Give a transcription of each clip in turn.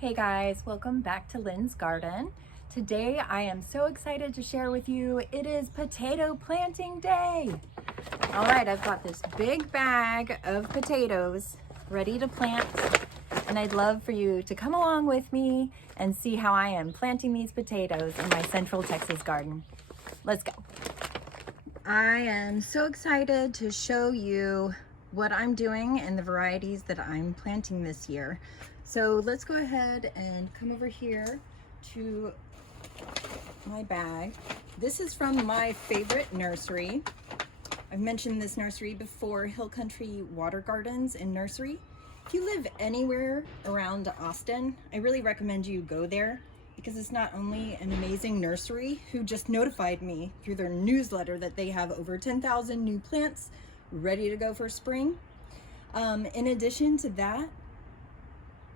Hey guys, welcome back to Lynn's Garden. Today I am so excited to share with you, it is potato planting day. All right, I've got this big bag of potatoes ready to plant, and I'd love for you to come along with me and see how I am planting these potatoes in my Central Texas garden. Let's go. I am so excited to show you what I'm doing and the varieties that I'm planting this year. So let's go ahead and come over here to my bag. This is from my favorite nursery. I've mentioned this nursery before, Hill Country Water Gardens and Nursery. If you live anywhere around Austin, I really recommend you go there because it's not only an amazing nursery who just notified me through their newsletter that they have over 10,000 new plants ready to go for spring. In addition to that,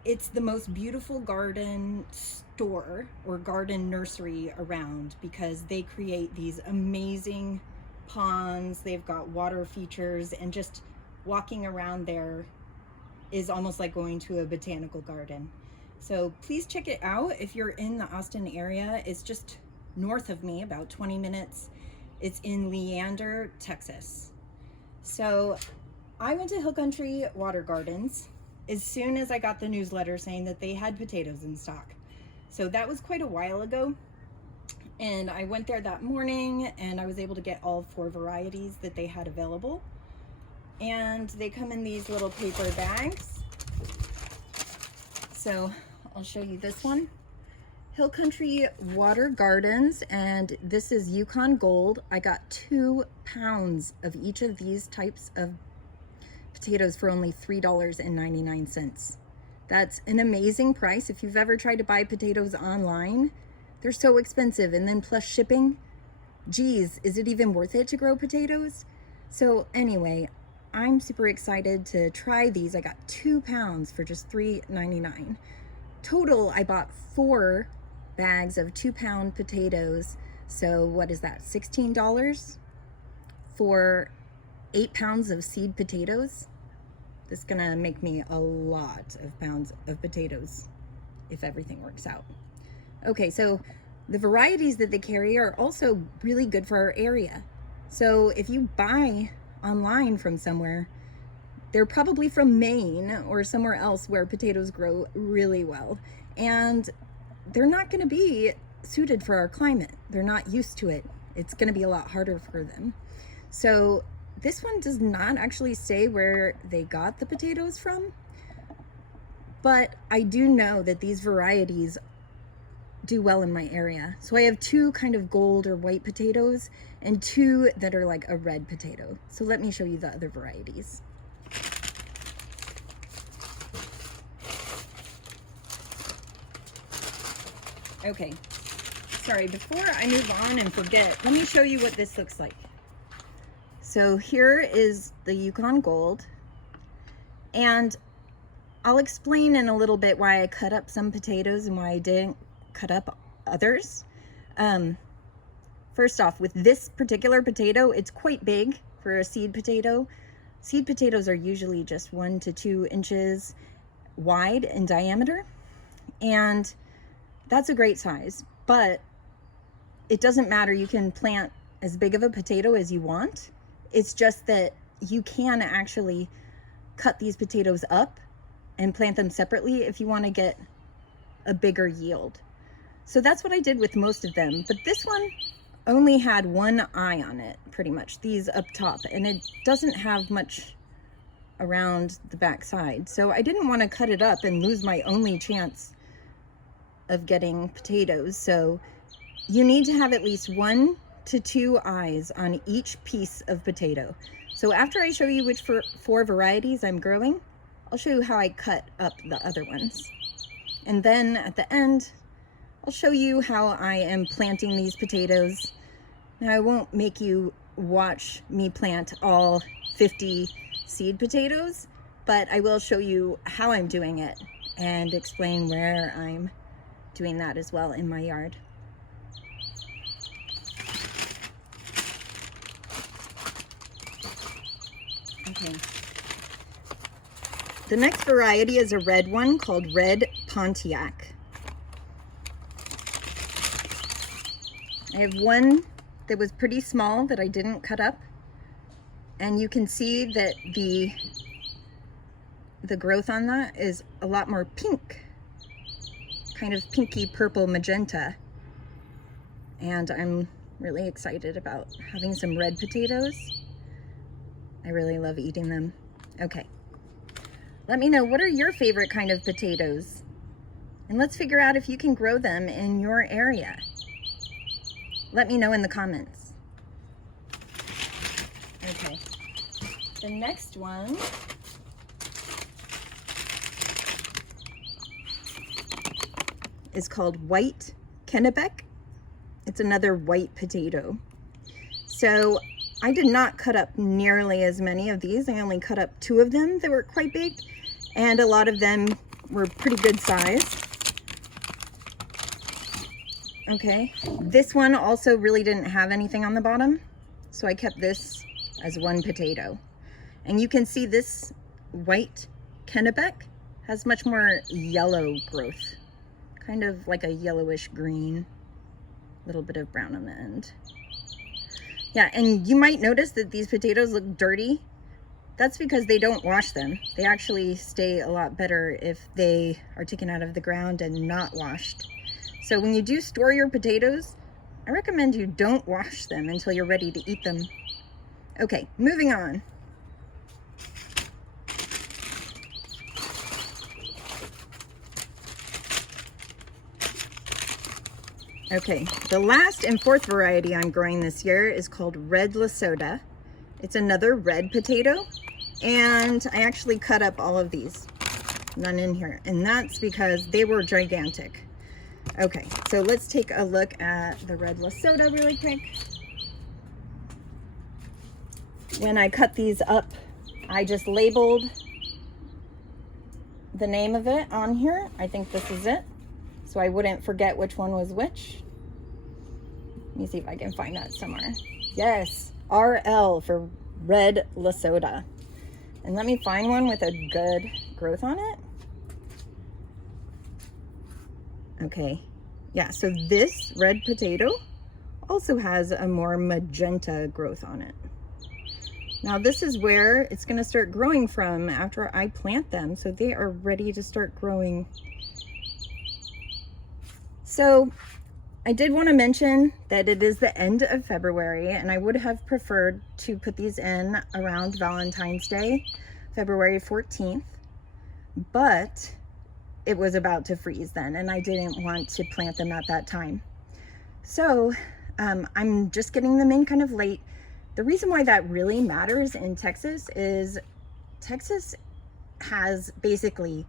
it's the most beautiful garden store or garden nursery around because they create these amazing ponds. They've got water features, and just walking around there is almost like going to a botanical garden. So please check it out if you're in the Austin area. It's just north of me, about 20 minutes. It's in Leander, Texas. So I went to Hill Country Water Gardens as soon as I got the newsletter saying that they had potatoes in stock. So that was quite a while ago. And I went there that morning and I was able to get all 4 varieties that they had available. And they come in these little paper bags. So I'll show you this one. Hill Country Water Gardens, and this is Yukon Gold. I got 2 pounds of each of these types of potatoes for only $3.99. That's an amazing price. If you've ever tried to buy potatoes online, they're so expensive, and then plus shipping. Geez, is it even worth it to grow potatoes? So anyway, I'm super excited to try these. I got 2 pounds for just $3.99. Total, I bought 4 bags of 2-pound potatoes. So what is that, $16 for 8 pounds of seed potatoes? This is gonna make me a lot of pounds of potatoes if everything works out. Okay, so the varieties that they carry are also really good for our area. So if you buy online from somewhere, they're probably from Maine or somewhere else where potatoes grow really well. And they're not gonna be suited for our climate. They're not used to it. It's gonna be a lot harder for them. So this one does not actually say where they got the potatoes from, but I do know that these varieties do well in my area. So I have 2 kind of gold or white potatoes and 2 that are like a red potato. So let me show you the other varieties. Okay, sorry, before I move on and forget, let me show you what this looks like. So here is the Yukon Gold, and I'll explain in a little bit why I cut up some potatoes and why I didn't cut up others. First off, with this particular potato, it's quite big for a seed potato. Seed potatoes are usually just 1 to 2 inches wide in diameter, and that's a great size, but it doesn't matter. You can plant as big of a potato as you want. It's just that you can actually cut these potatoes up and plant them separately if you want to get a bigger yield. So that's what I did with most of them, but this one only had 1 eye on it, pretty much, these up top, and it doesn't have much around the back side. So I didn't want to cut it up and lose my only chance of getting potatoes. So you need to have at least 1 to 2 eyes on each piece of potato. So after I show you which 4 varieties I'm growing, I'll show you how I cut up the other ones. And then at the end, I'll show you how I am planting these potatoes. Now I won't make you watch me plant all 50 seed potatoes, but I will show you how I'm doing it and explain where I'm doing that as well in my yard. Okay. The next variety is a red one called Red Pontiac. I have one that was pretty small that I didn't cut up, and you can see that the growth on that is a lot more pink, kind of pinky purple magenta, and I'm really excited about having some red potatoes. I really love eating them. Okay, let me know, what are your favorite kind of potatoes, and let's figure out if you can grow them in your area. Let me know in the comments. Okay, the next one is called white Kennebec. It's another white potato. So I did not cut up nearly as many of these. I only cut up 2 of them that were quite big, and a lot of them were pretty good size. Okay, this one also really didn't have anything on the bottom, so I kept this as one potato. And you can see this white Kennebec has much more yellow growth, kind of like a yellowish green, little bit of brown on the end. Yeah, and you might notice that these potatoes look dirty. That's because they don't wash them. They actually stay a lot better if they are taken out of the ground and not washed. So when you do store your potatoes, I recommend you don't wash them until you're ready to eat them. Okay, moving on. Okay, the last and 4th variety I'm growing this year is called Red Lesota. It's another red potato, and I actually cut up all of these. None in here, and that's because they were gigantic. Okay, so let's take a look at the Red Lesota really quick. When I cut these up, I just labeled the name of it on here. I think this is it, so I wouldn't forget which one was which. Let me see if I can find that somewhere. Yes, RL for Red Lesota. And let me find one with a good growth on it. Okay, yeah, so this red potato also has a more magenta growth on it. Now this is where it's gonna start growing from after I plant them, so they are ready to start growing. So I did want to mention that it is the end of February, and I would have preferred to put these in around Valentine's Day, February 14th, but it was about to freeze then, and I didn't want to plant them at that time. So I'm just getting them in kind of late. The reason why that really matters in Texas is Texas has basically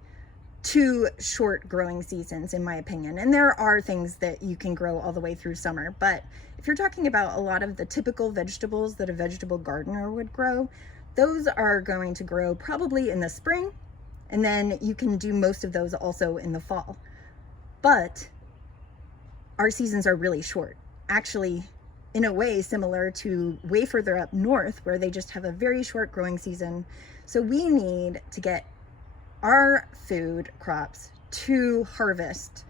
2 short growing seasons, in my opinion. And there are things that you can grow all the way through summer, but if you're talking about a lot of the typical vegetables that a vegetable gardener would grow, those are going to grow probably in the spring, and then you can do most of those also in the fall. But our seasons are really short, actually, in a way similar to way further up north, where they just have a very short growing season. So we need to get our food crops to harvest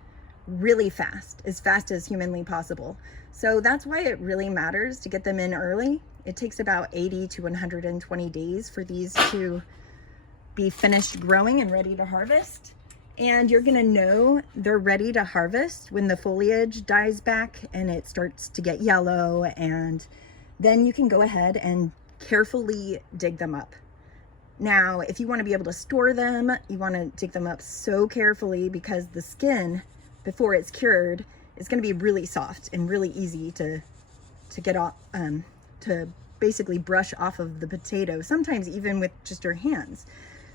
really fast as humanly possible. So that's why it really matters to get them in early. It takes about 80 to 120 days for these to be finished growing and ready to harvest. And you're gonna know they're ready to harvest when the foliage dies back and it starts to get yellow, and then you can go ahead and carefully dig them up. Now, if you want to be able to store them, you want to dig them up so carefully, because the skin, before it's cured, is going to be really soft and really easy to get off, to basically brush off of the potato, sometimes even with just your hands.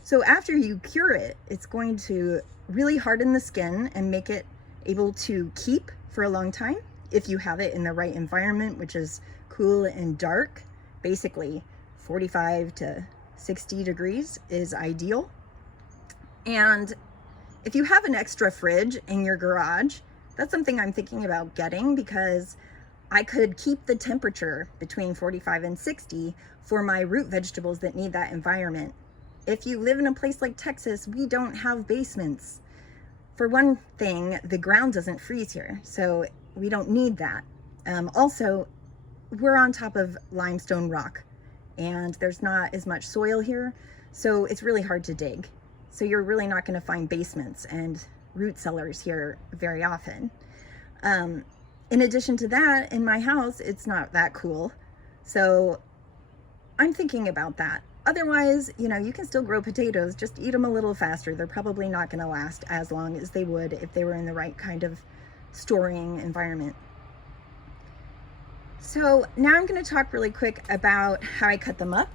So after you cure it, it's going to really harden the skin and make it able to keep for a long time if you have it in the right environment, which is cool and dark. Basically 45 to 60 degrees is ideal. And if you have an extra fridge in your garage, that's something I'm thinking about getting, because I could keep the temperature between 45 and 60 for my root vegetables that need that environment. If you live in a place like Texas, we don't have basements. For one thing, the ground doesn't freeze here, so we don't need that. Also, we're on top of limestone rock, and there's not as much soil here, so it's really hard to dig. So you're really not going to find basements and root cellars here very often. In addition to that, in my house, it's not that cool. So I'm thinking about that. Otherwise, you know, you can still grow potatoes, just eat them a little faster. They're probably not going to last as long as they would if they were in the right kind of storing environment. So now I'm going to talk really quick about how I cut them up.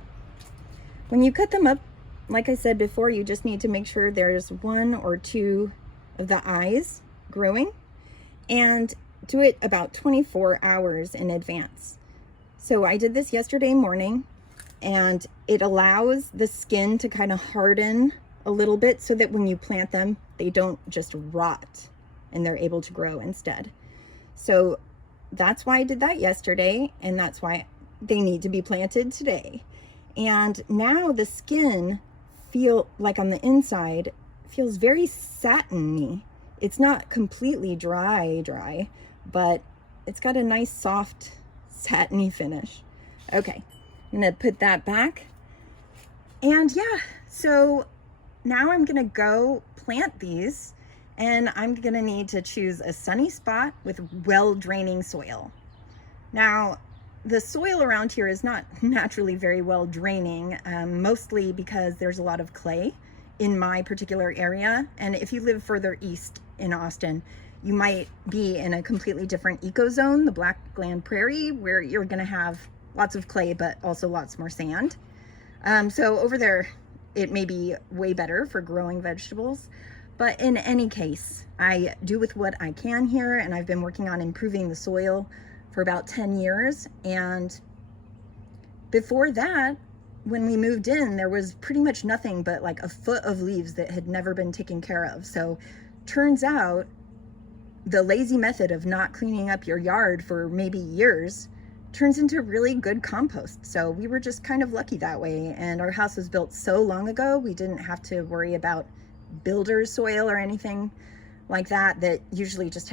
When you cut them up, like I said before, you just need to make sure there's 1 or 2 of the eyes growing, and do it about 24 hours in advance. So I did this yesterday morning, and it allows the skin to kind of harden a little bit so that when you plant them, they don't just rot and they're able to grow instead. So that's why I did that yesterday, and that's why they need to be planted today. And now the skin like on the inside feels very satiny. It's not completely dry, but it's got a nice soft satiny finish. Okay, I'm gonna put that back. And yeah, so now I'm gonna go plant these, and I'm gonna need to choose a sunny spot with well-draining soil. Now, the soil around here is not naturally very well draining, mostly because there's a lot of clay in my particular area. And if you live further east in Austin, you might be in a completely different ecozone, the Blackland Prairie, where you're gonna have lots of clay, but also lots more sand. So over there, it may be way better for growing vegetables. But in any case, I do with what I can here, and I've been working on improving the soil for about 10 years. And before that, when we moved in, there was pretty much nothing but like a foot of leaves that had never been taken care of. So turns out the lazy method of not cleaning up your yard for maybe years turns into really good compost. So we were just kind of lucky that way. And our house was built so long ago, we didn't have to worry about builder's soil or anything like that, that usually just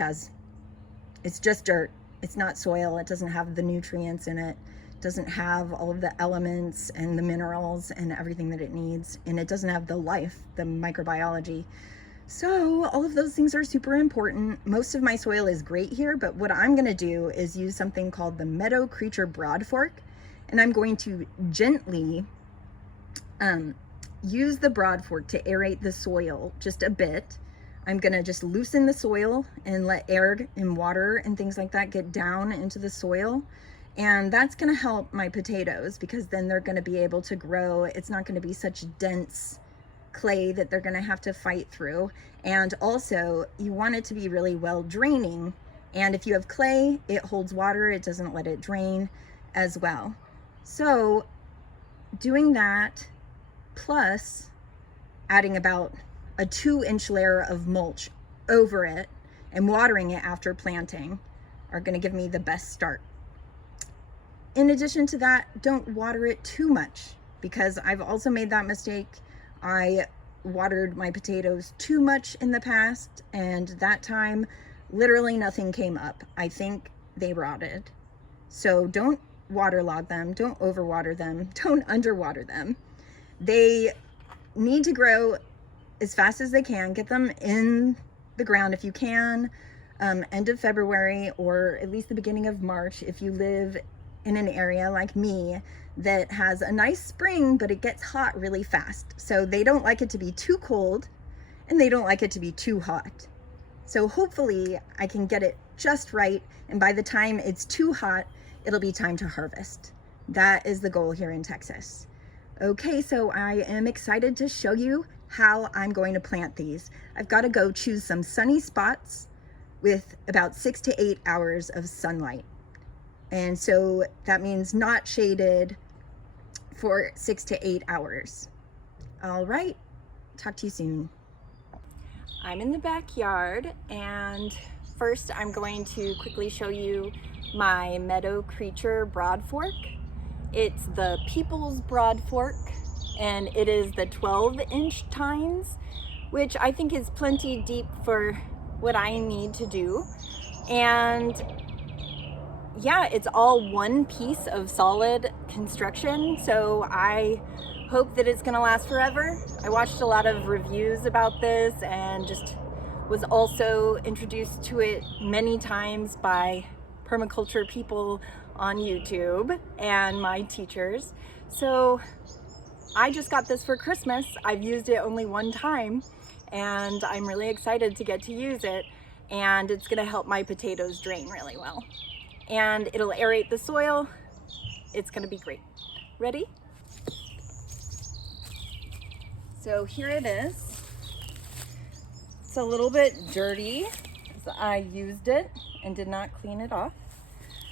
it's just dirt. It's not soil. It doesn't have the nutrients in it. It doesn't have all of the elements and the minerals and everything that it needs. And it doesn't have the life, the microbiology. So all of those things are super important. Most of my soil is great here, but what I'm gonna do is use something called the Meadow Creature Broad Fork. And I'm going to gently use the broad fork to aerate the soil just a bit. I'm gonna just loosen the soil and let air and water and things like that get down into the soil. And that's gonna help my potatoes, because then they're gonna be able to grow. It's not gonna be such dense clay that they're gonna have to fight through. And also, you want it to be really well draining. And if you have clay, it holds water, it doesn't let it drain as well. So doing that, plus adding about a 2-inch layer of mulch over it and watering it after planting are going to give me the best start. In addition to that, don't water it too much, because I've also made that mistake. I watered my potatoes too much in the past, and that time literally nothing came up. I think they rotted. So don't waterlog them, don't overwater them, don't underwater them. They need to grow as fast as they can. Get them in the ground if you can, end of February or at least the beginning of March if you live in an area like me that has a nice spring, but it gets hot really fast. So they don't like it to be too cold, and they don't like it to be too hot. So hopefully I can get it just right, and by the time it's too hot, it'll be time to harvest. That is the goal here in Texas. Okay, so I am excited to show you how I'm going to plant these. I've got to go choose some sunny spots with about 6 to 8 hours of sunlight. And so that means not shaded for 6 to 8 hours. All right, talk to you soon. I'm in the backyard, and first I'm going to quickly show you my Meadow Creature Broad Fork. It's the People's Broad Fork, and it is the 12-inch tines, which I think is plenty deep for what I need to do. And yeah, it's all one piece of solid construction, so I hope that it's gonna last forever. I watched a lot of reviews about this and just was also introduced to it many times by permaculture people on YouTube and my teachers. So I just got this for Christmas. I've used it only one time and I'm really excited to get to use it, and it's gonna help my potatoes drain really well. And it'll aerate the soil. It's gonna be great. Ready? So here it is. It's a little bit dirty because I used it and did not clean it off.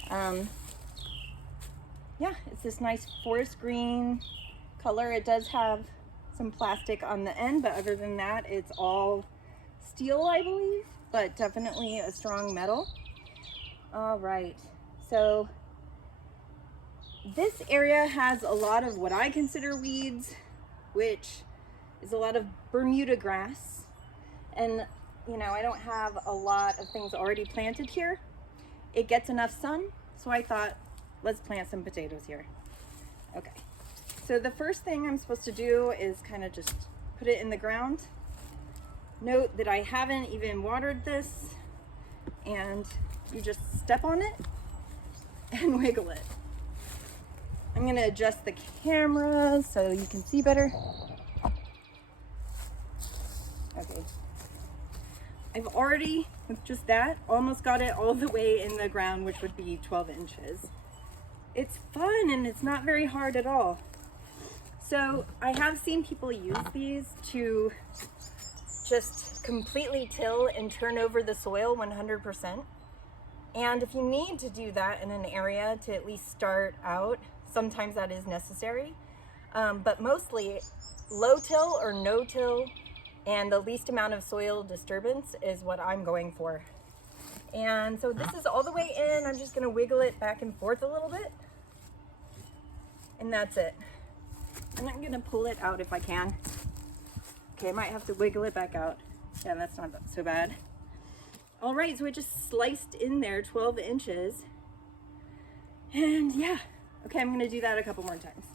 Yeah, it's this nice forest green color. It does have some plastic on the end, but other than that, it's all steel, I believe, but definitely a strong metal. All right, so this area has a lot of what I consider weeds, which is a lot of Bermuda grass. And you know, I don't have a lot of things already planted here. It gets enough sun, so I thought, let's plant some potatoes here. Okay, so the first thing I'm supposed to do is kind of just put it in the ground. Note that I haven't even watered this, and you just step on it and wiggle it. I'm gonna adjust the camera so you can see better. Okay. I've already, with just that, almost got it all the way in the ground, which would be 12 inches. It's fun and it's not very hard at all. So I have seen people use these to just completely till and turn over the soil 100%. And if you need to do that in an area to at least start out, sometimes that is necessary. But mostly low till or no till and the least amount of soil disturbance is what I'm going for. And so this is all the way in. I'm just gonna wiggle it back and forth a little bit. And that's it. And I'm gonna pull it out if I can. Okay, I might have to wiggle it back out. Yeah, that's not so bad. All right, so it just sliced in there 12 inches. And yeah, okay, I'm gonna do that a couple more times.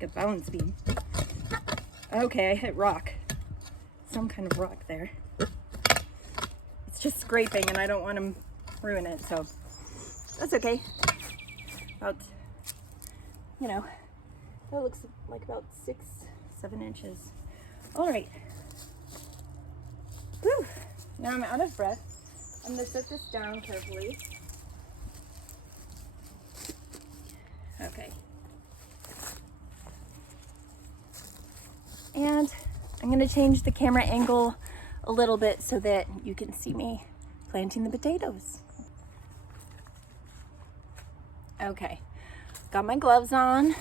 A balance beam. Okay, I hit rock. Some kind of rock there. It's just scraping and I don't want to ruin it, so that's okay. About, you know, that looks like about 6-7 inches. All right. Whew. Now I'm out of breath. I'm gonna set this down carefully. Okay. And I'm gonna change the camera angle a little bit so that you can see me planting the potatoes. Okay, got my gloves on.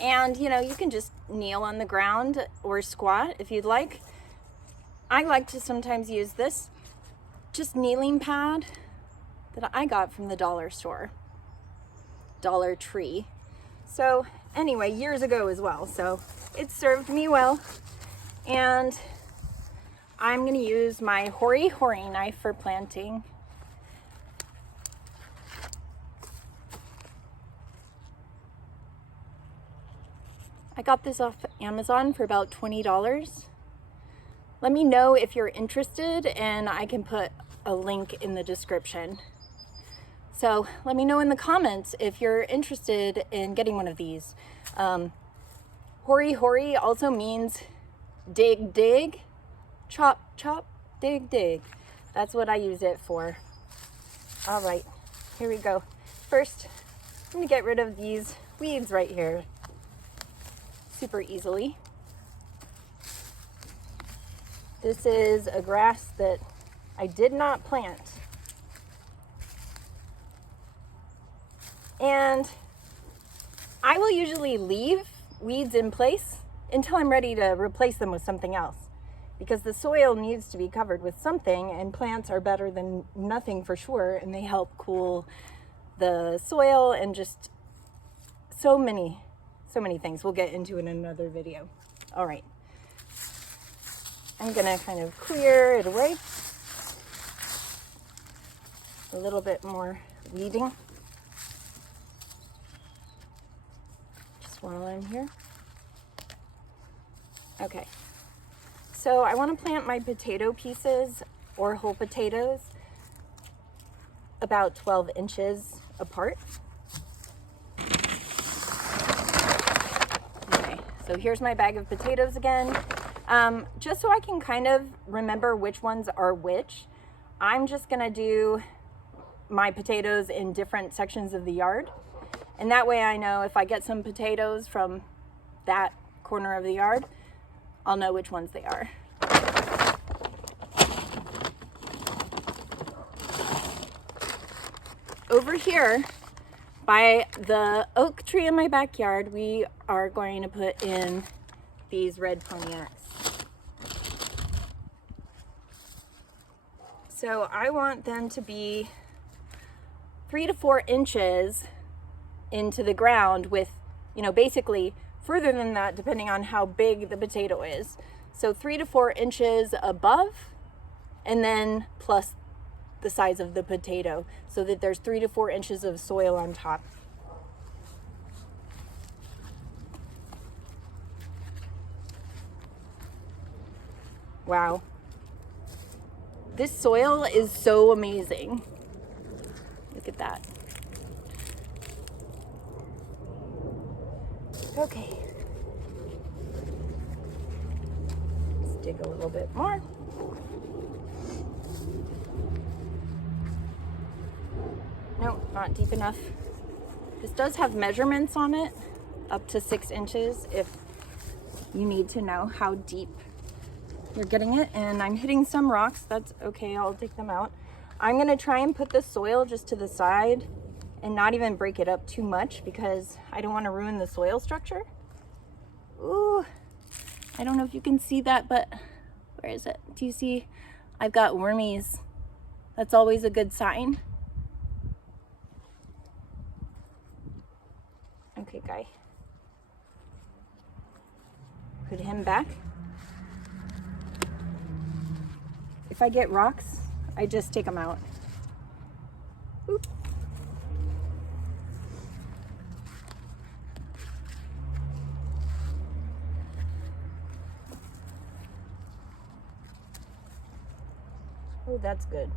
And you know, you can just kneel on the ground or squat if you'd like. I like to sometimes use this just kneeling pad that I got from the dollar store, Dollar Tree. So anyway, years ago as well, so it served me well. And I'm gonna use my Hori knife for planting. I got this off Amazon for about $20. Let me know if you're interested and I can put a link in the description. So let me know in the comments if you're interested in getting one of these. Hori also means dig, chop, dig. That's what I use it for. All right, here we go. First, I'm gonna get rid of these weeds right here super easily. This is a grass that I did not plant. And I will usually leave weeds in place until I'm ready to replace them with something else, because the soil needs to be covered with something, and plants are better than nothing for sure, and they help cool the soil and just so many things. We'll get into in another video. All right, I'm gonna kind of clear it away. A little bit more weeding just while I'm here. Okay, so I want to plant my potato pieces or whole potatoes about 12 inches apart. Okay, so here's my bag of potatoes again. Just so I can kind of remember which ones are which, I'm just gonna do my potatoes in different sections of the yard. And that way I know if I get some potatoes from that corner of the yard, I'll know which ones they are. Over here by the oak tree in my backyard, we are going to put in these red cognacs. So I want them to be 3 to 4 inches into the ground with, basically further than that depending on how big the potato is. So 3 to 4 inches above, and then plus the size of the potato, so that there's 3 to 4 inches of soil on top. Wow. This soil is so amazing. Look at that. Okay. Let's dig a little bit more. No, not deep enough. This does have measurements on it, up to 6 inches if you need to know how deep you're getting it. And I'm hitting some rocks. That's okay, I'll take them out. I'm gonna try and put the soil just to the side and not even break it up too much, because I don't want to ruin the soil structure. Ooh, I don't know if you can see that, but where is it? Do you see? I've got wormies. That's always a good sign. Okay, guy. Put him back. If I get rocks, I just take them out. Oop. Oh, that's good.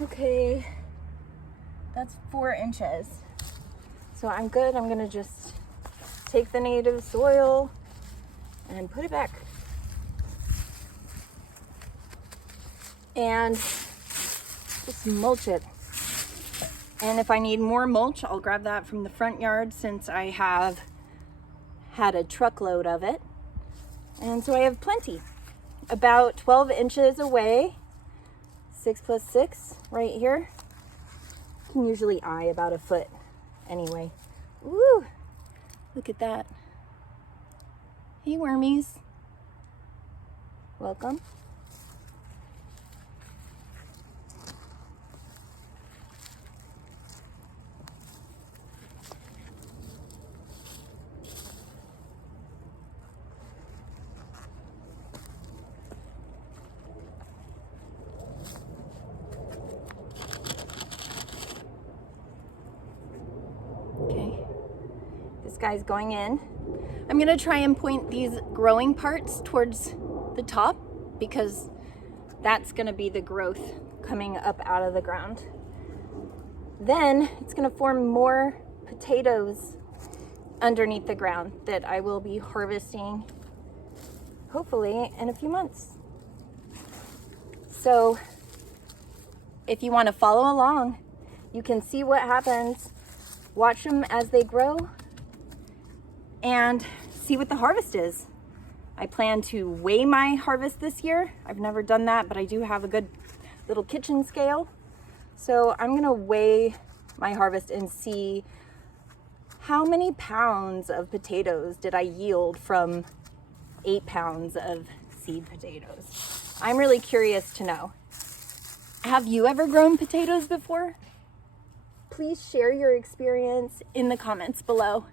Okay, that's 4 inches. So I'm good. I'm gonna just take the native soil and put it back. And just mulch it. And if I need more mulch, I'll grab that from the front yard, since I have had a truckload of it. And so I have plenty. About 12 inches away, 6 plus 6 right here. You can usually eye about a foot anyway. Woo! Look at that. Hey, wormies. Welcome. Guy's going in. I'm gonna try and point these growing parts towards the top, because that's gonna be the growth coming up out of the ground. Then it's gonna form more potatoes underneath the ground that I will be harvesting hopefully in a few months. So if you want to follow along, you can see what happens, watch them as they grow, and see what the harvest is. I plan to weigh my harvest this year. I've never done that, but I do have a good little kitchen scale. So I'm gonna weigh my harvest and see how many pounds of potatoes did I yield from 8 pounds of seed potatoes? I'm really curious to know. Have you ever grown potatoes before? Please share your experience in the comments below,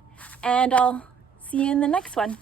and I'll see you in the next one.